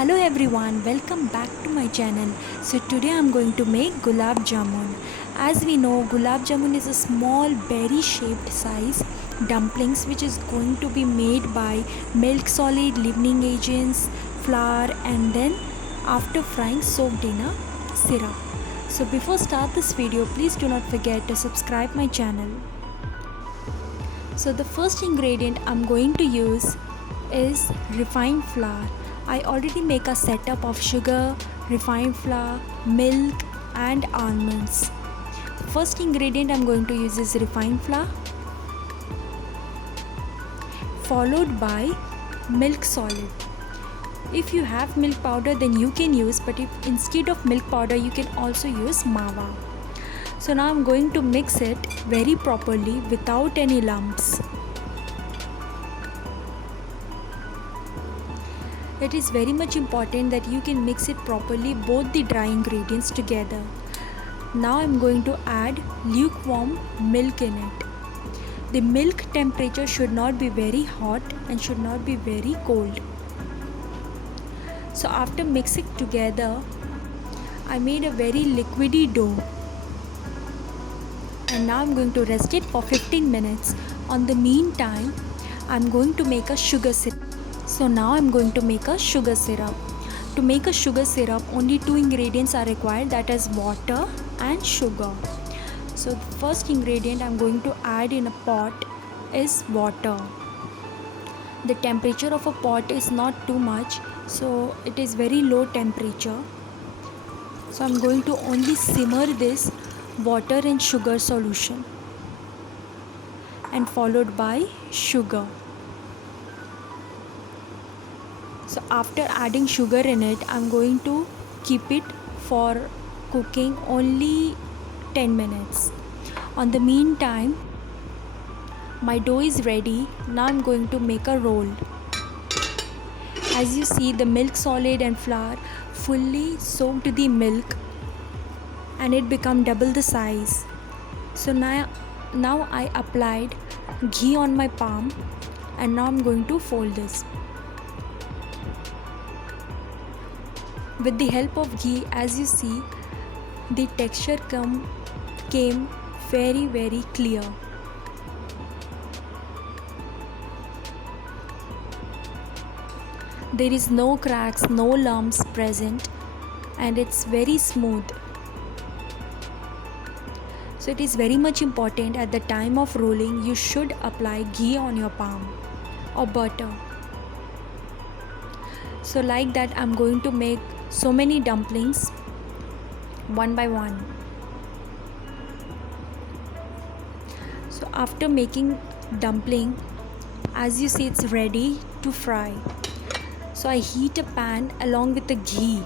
Hello everyone, welcome back to my channel. So today I'm going to make gulab jamun. As we know, gulab jamun is a small berry shaped size dumplings which is going to be made by milk solid leavening agents, flour and then after frying soaked in a syrup. So before start this video, please do not forget to subscribe my channel. So the first ingredient I'm going to use is refined flour. I already make a setup of sugar, refined flour, milk and almonds. The first ingredient I'm going to use is refined flour, followed by milk solid. If you have milk powder then you can use, but if instead of milk powder you can also use mawa. So now I'm going to mix it very properly without any lumps. It is very much important that you can mix it properly, both the dry ingredients together. Now I'm going to add lukewarm milk in it. The milk temperature should not be very hot and should not be very cold. So after mixing together, I made a very liquidy dough. And now I'm going to rest it for 15 minutes. On the meantime, I'm going to make a sugar syrup. So now I'm going to make a sugar syrup. To make a sugar syrup, only two ingredients are required, that is water and sugar. So the first ingredient I'm going to add in a pot is water. The temperature of a pot is not too much, so it is very low temperature. So I'm going to only simmer this water and sugar solution and followed by sugar. So after adding sugar in it, I'm going to keep it for cooking only 10 minutes. On the meantime, my dough is ready. Now I'm going to make a roll. As you see, the milk solid and flour fully soaked the milk and it become double the size. So now I applied ghee on my palm and now I'm going to fold this. With the help of ghee, as you see, the texture came very clear. There is no cracks, no lumps present, and it's very smooth. So it is very much important at the time of rolling, you should apply ghee on your palm or butter. So like that, I'm going to make so many dumplings one by one. So after making dumpling, as you see, it's ready to fry. So I heat a pan along with the ghee.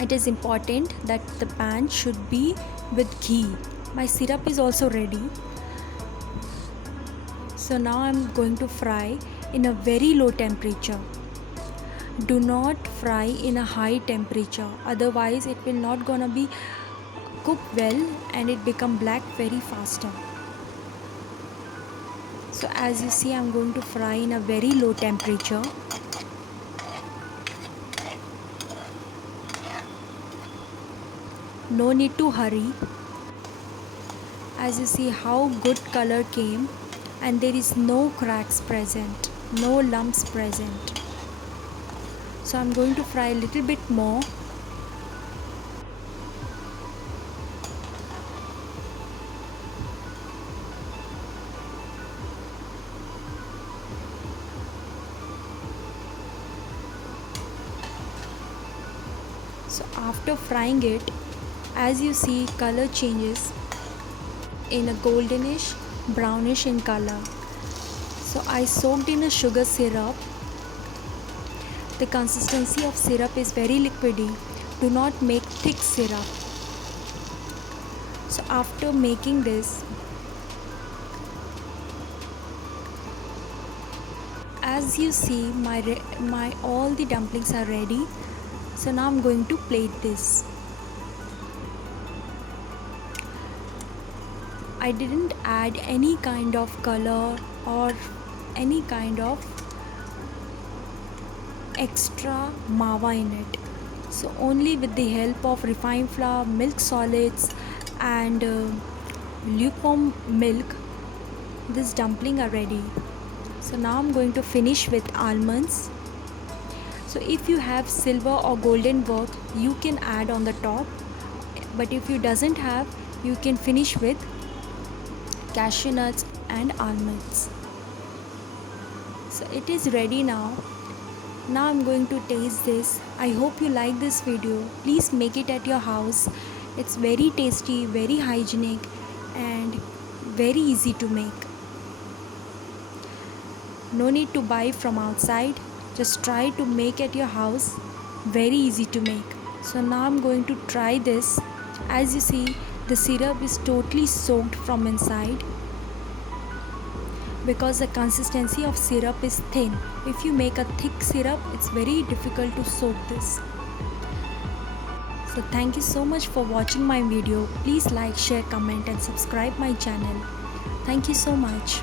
It is important that the pan should be with ghee. My syrup is also ready. So now I'm going to fry in a very low temperature. Do not fry in a high temperature, otherwise it will not gonna be cooked well and it become black very faster. So as you see, I'm going to fry in a very low temperature. No need to hurry. As you see how good color came and there is no cracks present, no lumps present. So I'm going to fry a little bit more. So after frying it, as you see, color changes in a goldenish brownish in color. So I soaked in a sugar syrup. The consistency of syrup is very liquidy. Do not make thick syrup. So after making this, as you see, my all the dumplings are ready. So now I'm going to plate this. I didn't add any kind of color or any kind of extra mawa in it. So only with the help of refined flour, milk solids, and lukewarm milk, this dumpling are ready. So now I'm going to finish with almonds. So if you have silver or golden work, you can add on the top, but if you doesn't have, you can finish with cashew nuts and almonds. So it is ready now. Now I'm going to taste this. I hope you like this video. Please make it at your house. It's very tasty, very hygienic, and very easy to make. No need to buy from outside. Just try to make at your house. Very easy to make. So now I'm going to try this. As you see, the syrup is totally soaked from inside, because the consistency of syrup is thin. If you make a thick syrup, it's very difficult to soak this. So thank you so much for watching my video. Please like, share, comment and subscribe my channel. Thank you so much.